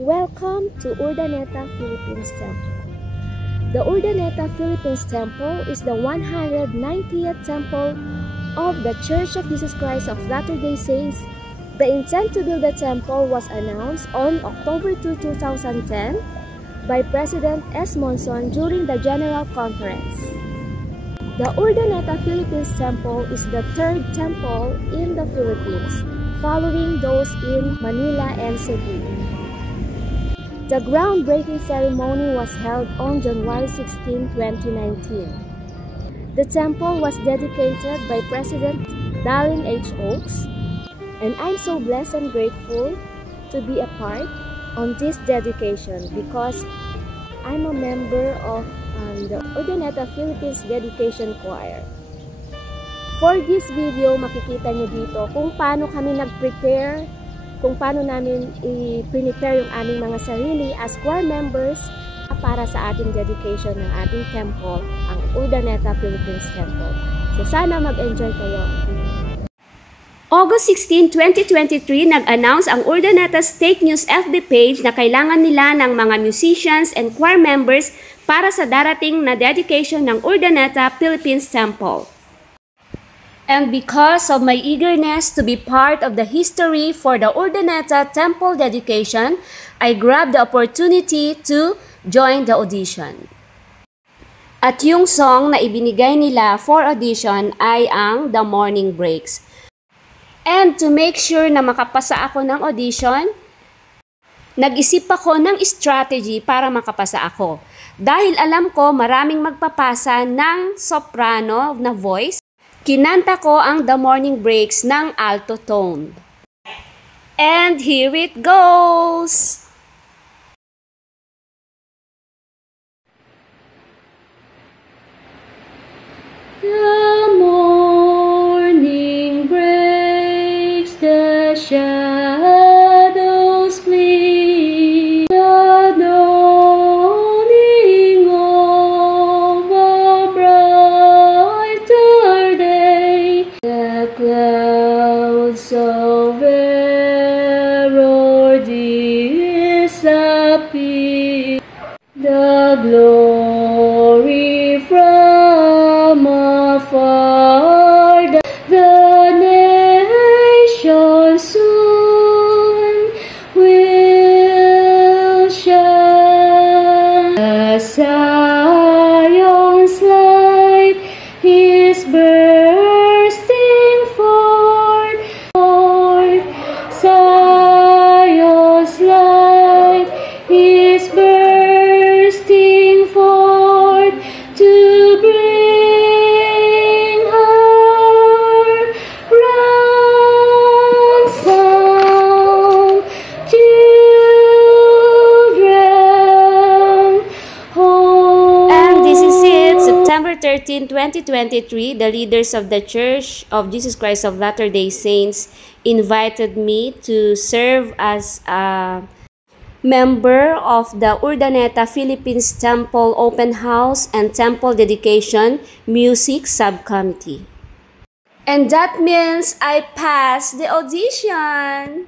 Welcome to Urdaneta Philippines Temple. The Urdaneta Philippines Temple is the 190th temple of the Church of Jesus Christ of Latter-day Saints. The intent to build the temple was announced on October 2, 2010 by President S. Monson during the General Conference. The Urdaneta Philippines Temple is the third temple in the Philippines, following those in Manila and Cebu. The groundbreaking ceremony was held on January 16, 2019. The temple was dedicated by President Dallin H. Oaks, and I'm so blessed and grateful to be a part on this dedication because I'm a member of the Urdaneta Philippines Dedication Choir. For this video, makikita nyo dito kung paano kami nag-prepare, kung paano namin i-prepare yung aming mga sarili as choir members para sa ating dedication ng ating temple, ang Urdaneta Philippines Temple. So sana mag-enjoy kayo. August 16, 2023, nag-announce ang Urdaneta State News FB page na kailangan nila ng mga musicians and choir members para sa darating na dedication ng Urdaneta Philippines Temple. And because of my eagerness to be part of the history for the Urdaneta Temple dedication, I grabbed the opportunity to join the audition. At yung song na ibinigay nila for audition ay ang The Morning Breaks. And to make sure na makapasa ako ng audition, nag-isip ako ng strategy para makapasa ako. Dahil alam ko maraming magpapasa ng soprano na voice, kinanta ko ang The Morning Breaks ng alto tone. And here it goes! The morning breaks, the shadows flee, the dawning of a brighter day, the clouds of error disappear, the glory from afar, the nation soon will shine. The Zion's light is bursting forth. Zion's light is bursting forth to bring her ransom children home. And this is it, September 13, 2023, the leaders of the Church of Jesus Christ of Latter-day Saints invited me to serve as a member of the Urdaneta Philippines Temple Open House and Temple Dedication Music Subcommittee. And that means I passed the audition!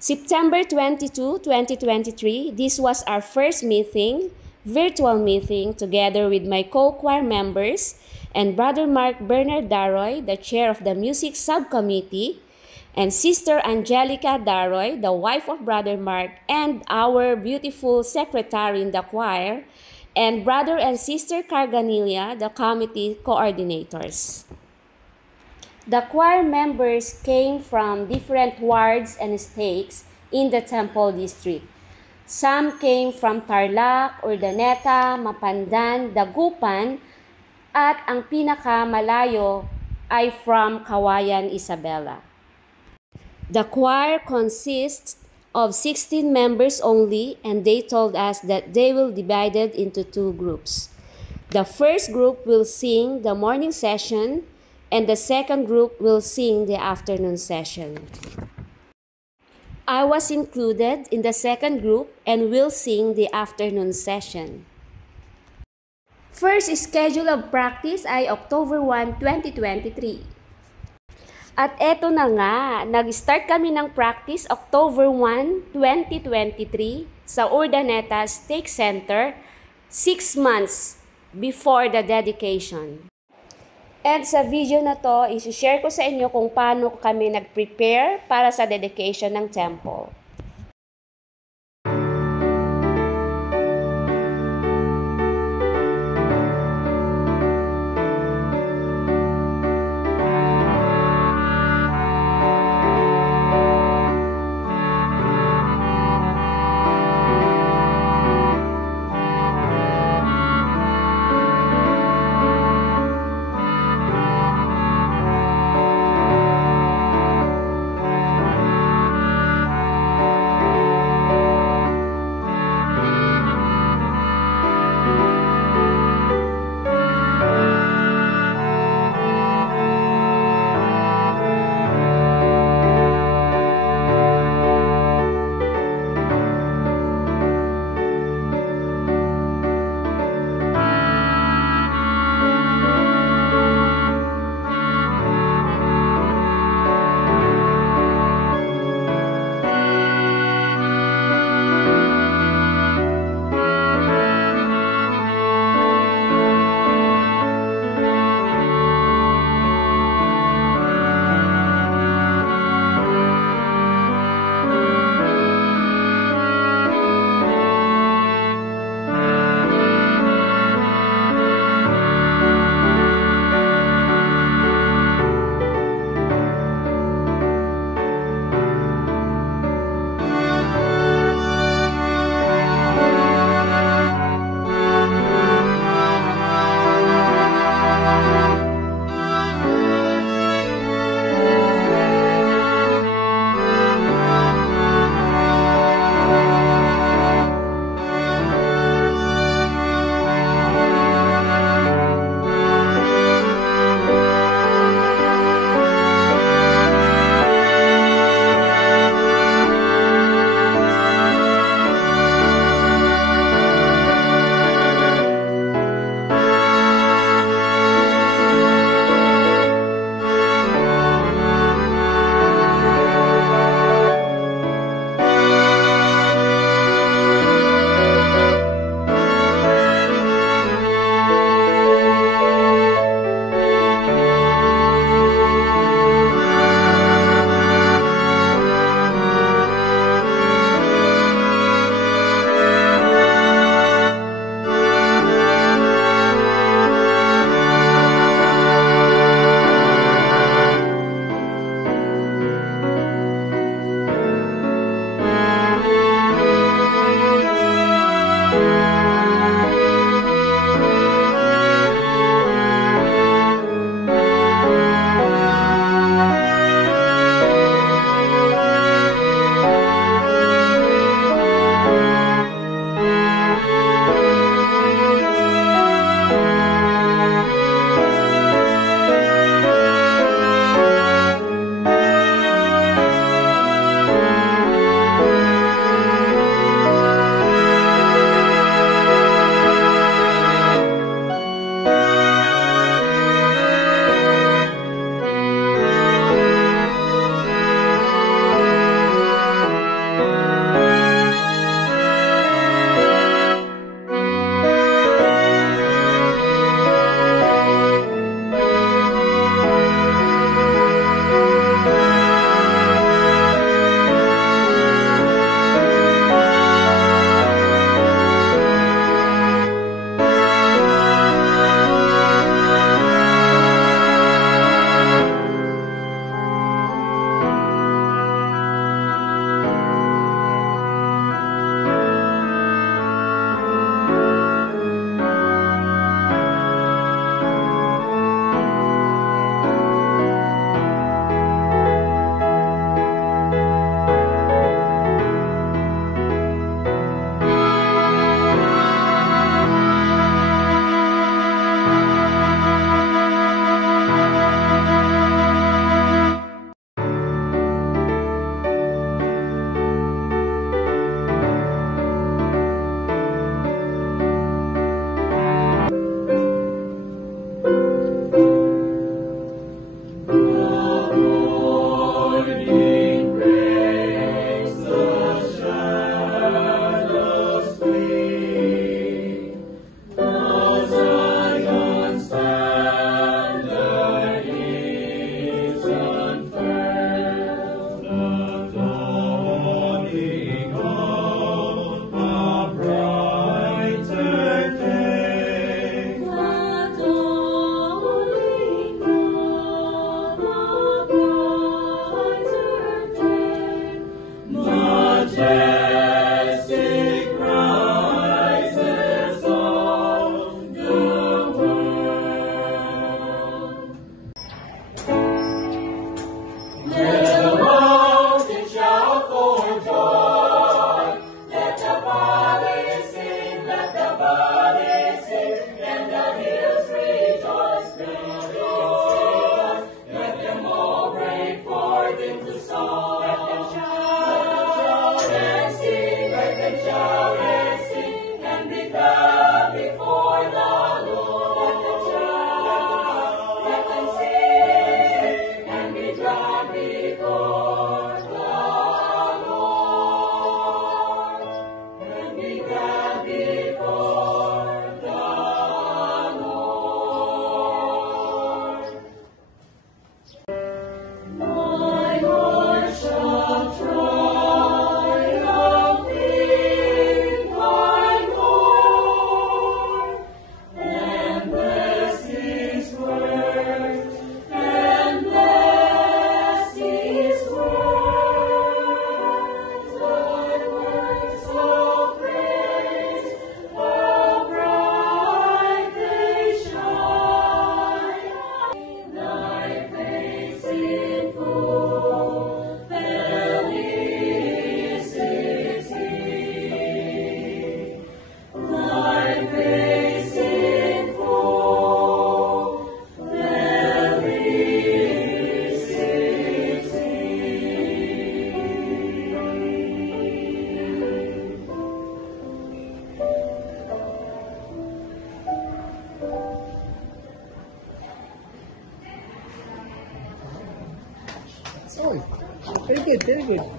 September 22, 2023, this was our first meeting, virtual meeting, together with my co-choir members and Brother Mark Bernard Daroy, the chair of the Music Subcommittee, and Sister Angelica Daroy, the wife of Brother Mark, and our beautiful secretary in the choir, and Brother and Sister Carganilia, the committee coordinators. The choir members came from different wards and stakes in the Temple District. Some came from Tarlac, Urdaneta, Mapandan, Dagupan, at ang pinakamalayo ay from Kawayan, Isabela. The choir consists of 16 members only, and they told us that they will divide it into two groups. The first group will sing the morning session, and the second group will sing the afternoon session. I was included in the second group and will sing the afternoon session. First schedule of practice ay October 1, 2023. At eto na nga, nag-start kami ng practice October 1, 2023 sa Urdaneta Stake Center 6 months before the dedication. And sa video na to, isi-share ko sa inyo kung paano kami nag-prepare para sa dedication ng temple. Oh, very good, very good.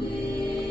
Me.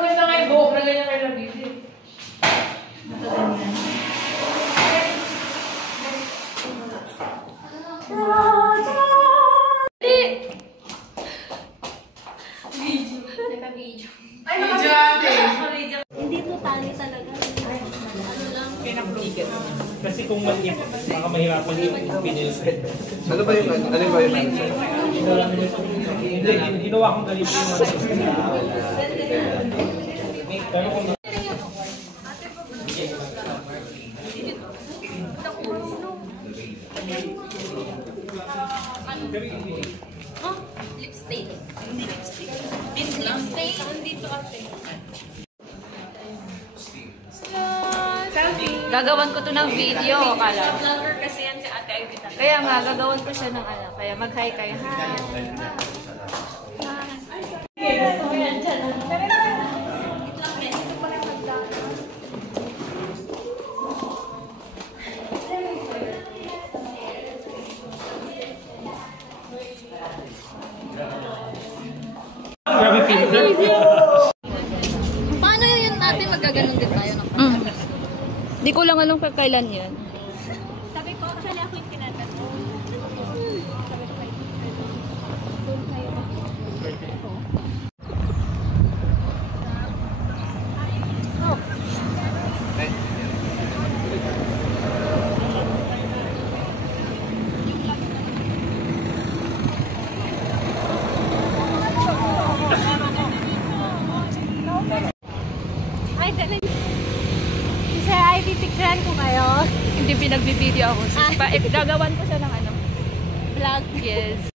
maganda nga yung buhok na ganyan kayo nabili. Hindi to tali talaga. Kasi kung mali, baka mahirapan yung pinilset. Ano ba yung sir? Hindi, ginawa kong ganito yung pero kung Lipstick. Hindi lipstick. Lipstick. Nandito ate. Gagawan ko to ng video, akala. Vlogger kasi yan si Ate Ivy. Kaya nga, gagawan ko siya ng ano. Kaya mag-hi kayo. Hi! grabe filter. Paano yun natin magaganon din tayo? Di ko lang alam kailan yun. Sabi ko, actually ako yung tinatanong. Ay, Sir Ivy, picturean ko kayo. Hindi pinagbibideo ako. Gagawan ko siya ng ano. Vlog. Yes.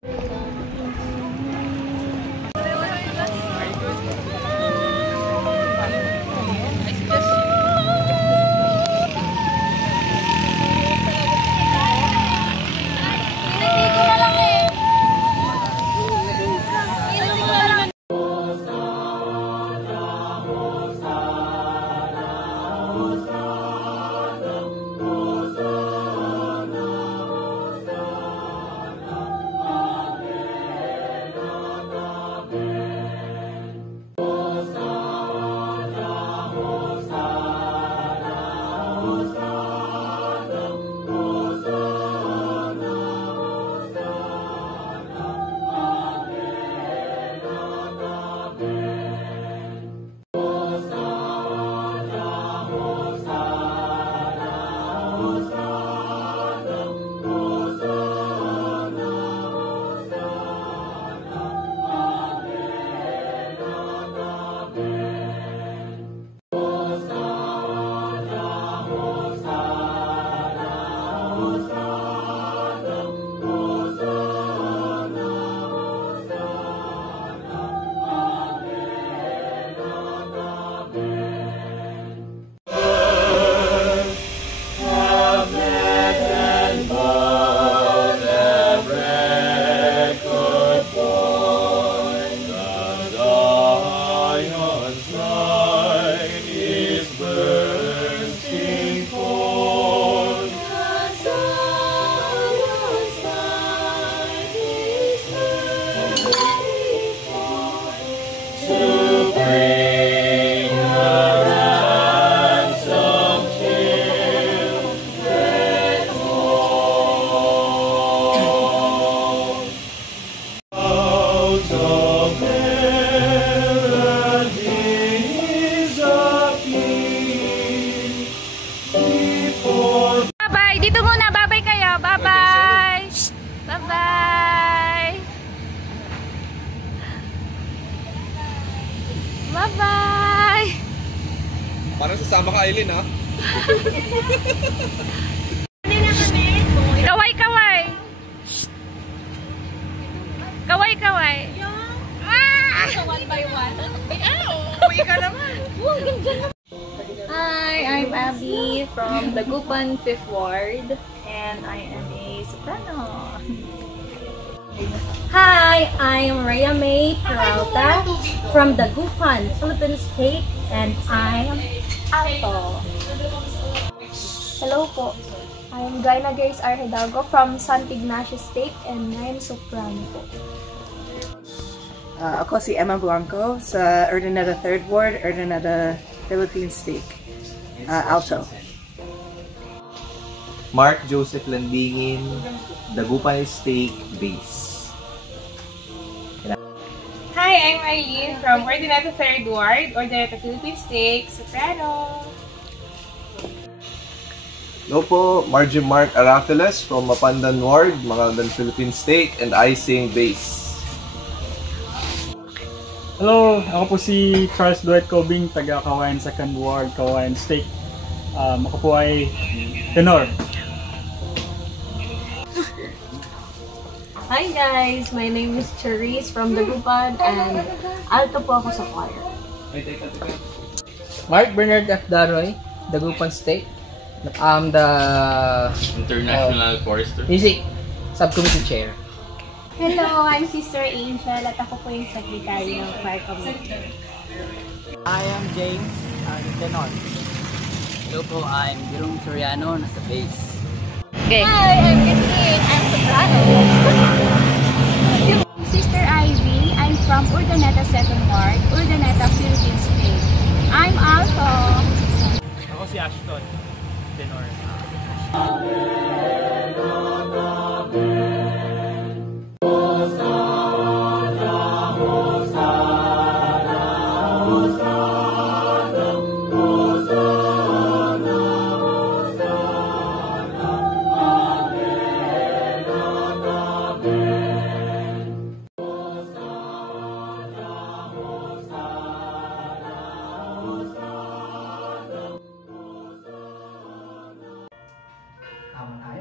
Bye-bye! Parang sasama ka, Aileen, ha? Kaway-kaway! Kaway-kaway! One by one. Uy ka naman! Hi, I'm Abby from the Gupan 5th Ward and I am a soprano. Hi, I am Rhea May Peralta from the Gupan, Philippine State, and I am alto. Hello po. I am Gina Grace R. Hidalgo from Santo Ignacio State and I am soprano po. Ako si Emma Blanco sa Urdaneta 3rd Ward, Urdaneta Philippine Stake, Alto. Mark Joseph Landingin, Dagupan Stake Base. Hi, I'm Eileen from Urdaneta 3rd Ward, Urdaneta Philippine Stake, Soprano. Hello po, Margie Mark Arafiles from Mapandan Ward, Mapandan Philippine Stake, and Ising Base. Hello, ako po si Charles Dwight Cobing, taga Kawayan 2nd Ward, Kawayan Stake. Ako po ay tenor. Hi guys, my name is Charisse from Dagupan and alto po ako sa choir. Mark Bernard F. Daroy, Dagupan Stake. I'm the International Chorister. Music Subcommittee Chair. Hello, I'm Sister Angel at ako po yung secretary ng choir committee. I am James, tenor. Hello po, I'm Jerome Soriano, nasa bass. Okay. Hi, I'm Christine. I'm soprano. Sister Ivy. I'm from Urdaneta 2nd Ward, Urdaneta Philippine State. I'm alto. Ako si Ashton, tenor. Tama tayo?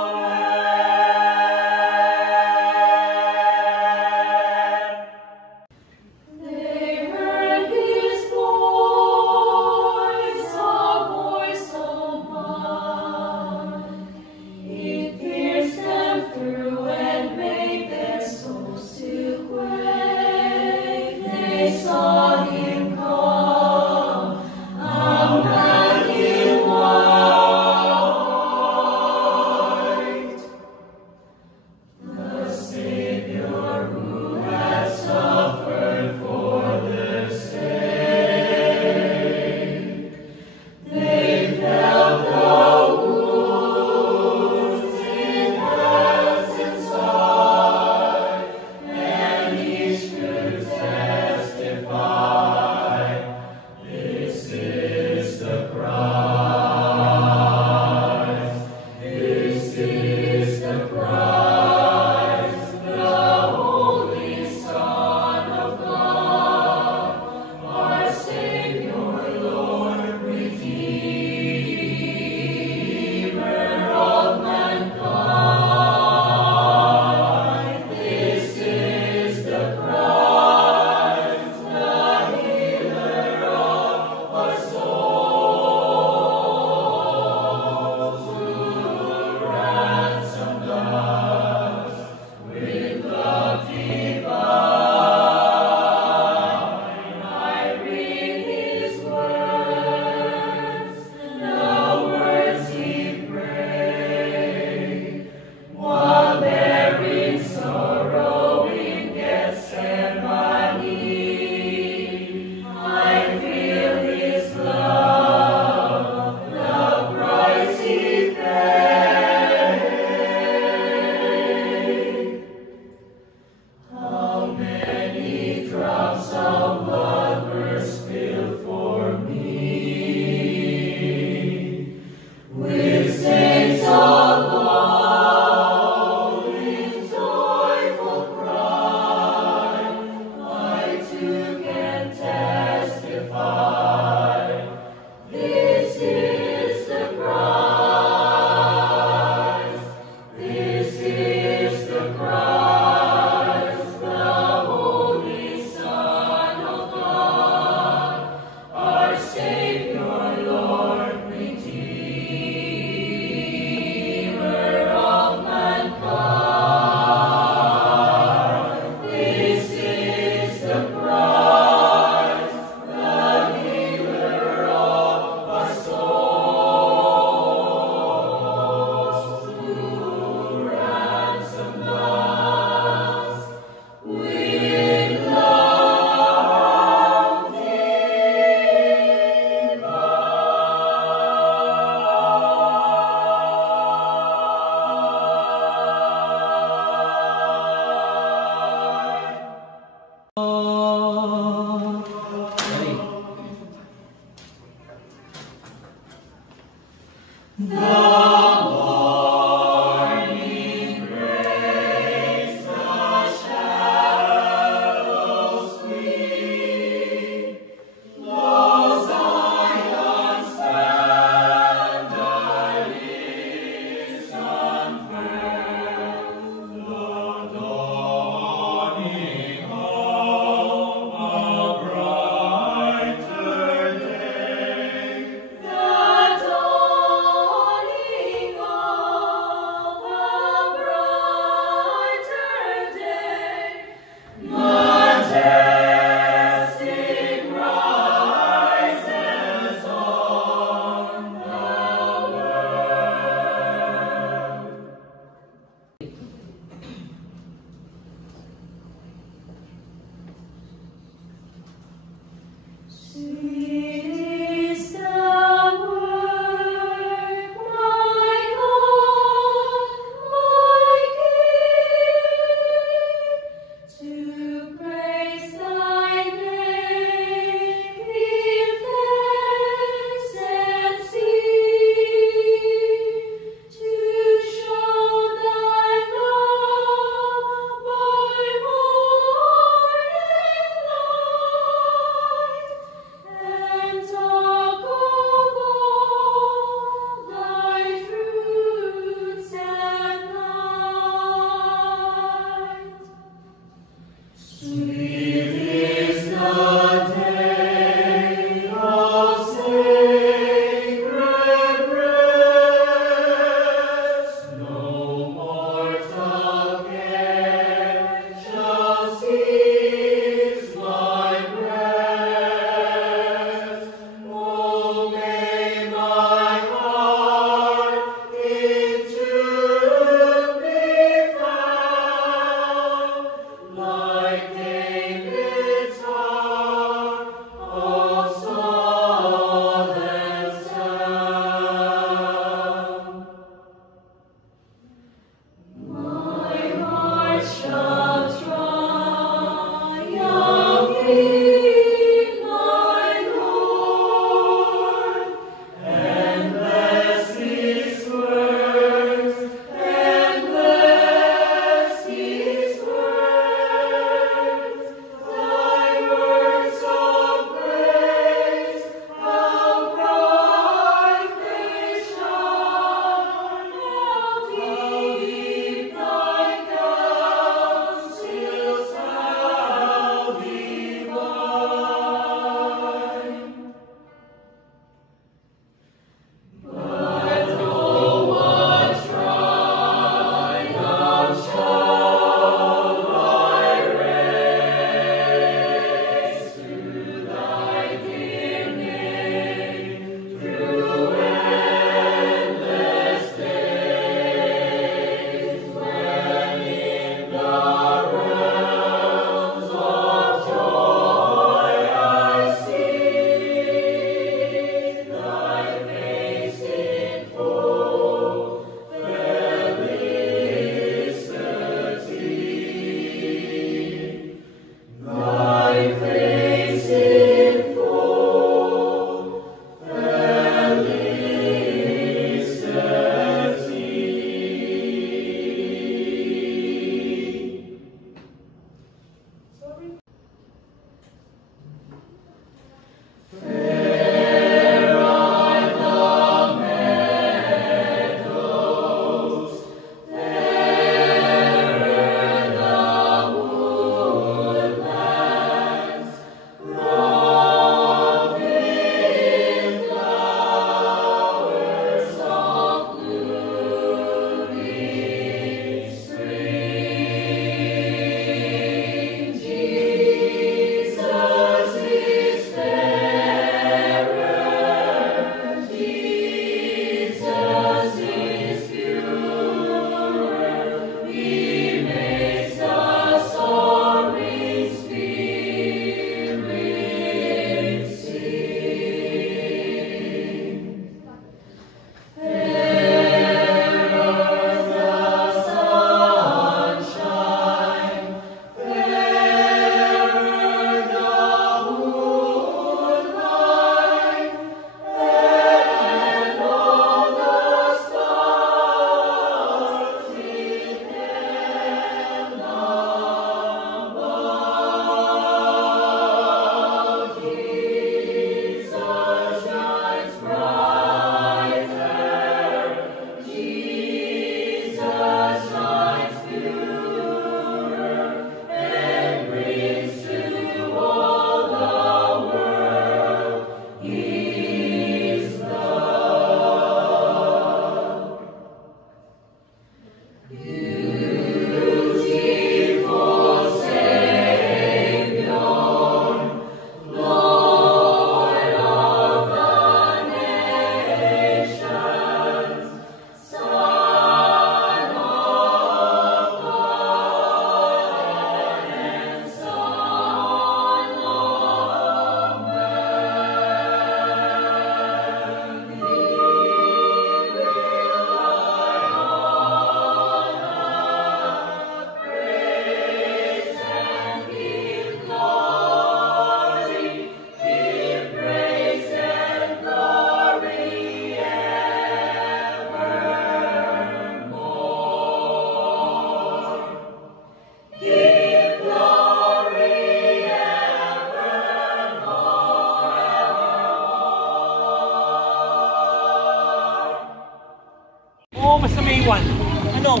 Oo, basta May 1. Ano?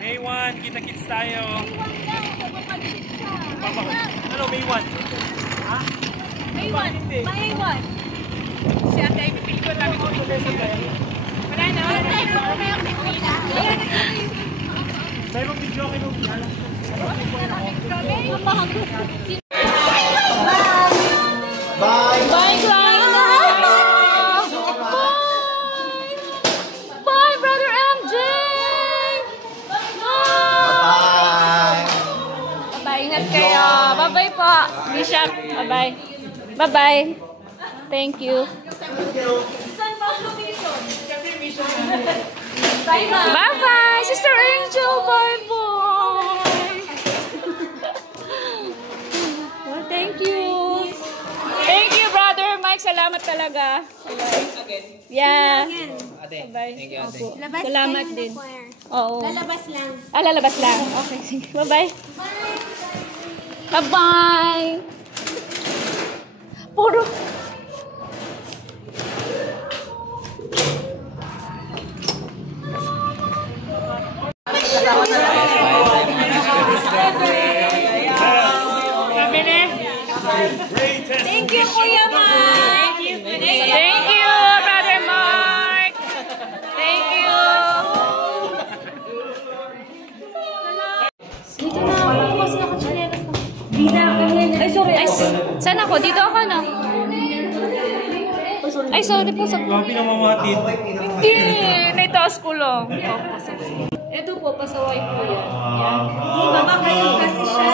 May 1, kita-kits tayo. Ano, May 1? Ha? May 1. May 1. Si ate ay pipili ko namin kung ito sa bayan. Wala na. May mag-video kayo. Bye! Bye, Kleina! Bye, Brother MJ! Bye! Bye, ingat kayo. Bye-bye po. Bishop, bye-bye. Bye-bye. Thank you. Bye-bye, Sister Angel. Bye-bye. Well, thank you. Thank you, Brother Mike. Salamat talaga. Bye-bye. Yeah. Bye-bye. Thank you, ate. Salamat din. Oo. Lalabas lang. Ah, lalabas lang. Okay, sige. Bye-bye. Bye-bye. Puro. Thank you, Kuya Mark. Thank you, Brother Mark. Thank you. Dito na ako. Kasi nakachinelas na. Ay, sorry. Ay, saan ako? Dito ako, no? Ay, sorry po. Grabe na mamahatid. Hindi. Naitaas ko lang. Ito po, pasaway po yan. Yan. Babakayin kasi siya.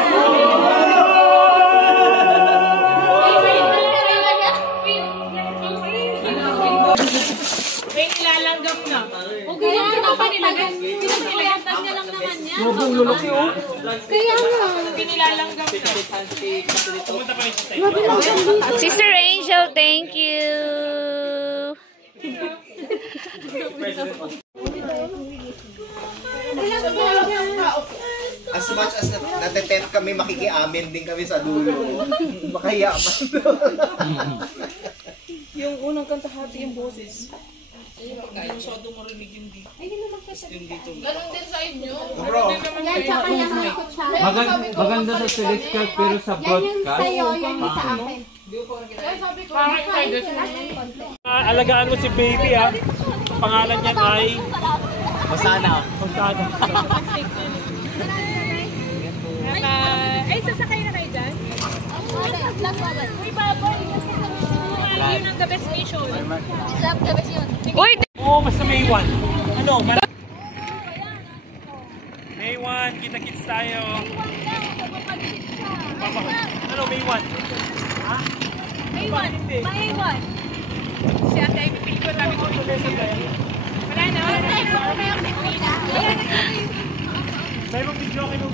May nilalanggap na. Kaya nga, pinagpilitan niya lang naman yan. Lulaki, oh. Kaya nga. Nilalanggap na. Sister Angel, thank you. As much as natitempt kami, makikiamin din kami sa dulo. Makayaman. Yung unang kanta hati yung boses. Masyado marinig yung dito. Ganon din sa inyo. Bro. Yan, tsaka yan ang kutsara. Maganda sa telescope pero sa Yan yung broadcast. sa'yo, yan yung sa akin. Alagaan mo si baby, ha. Pangalan niya ay Masana. Ay, sasakay na kayo dyan? Uy, baboy. Yun ang the best mission. The best yun. Uy! Oo, basta May 1. Ano? May 1, kita-kits tayo. Ano, May 1? Ha? May 1. May 1. Si ate ay pipili ko namin kung ito sa bayan. Wala na. May mag-video kayo.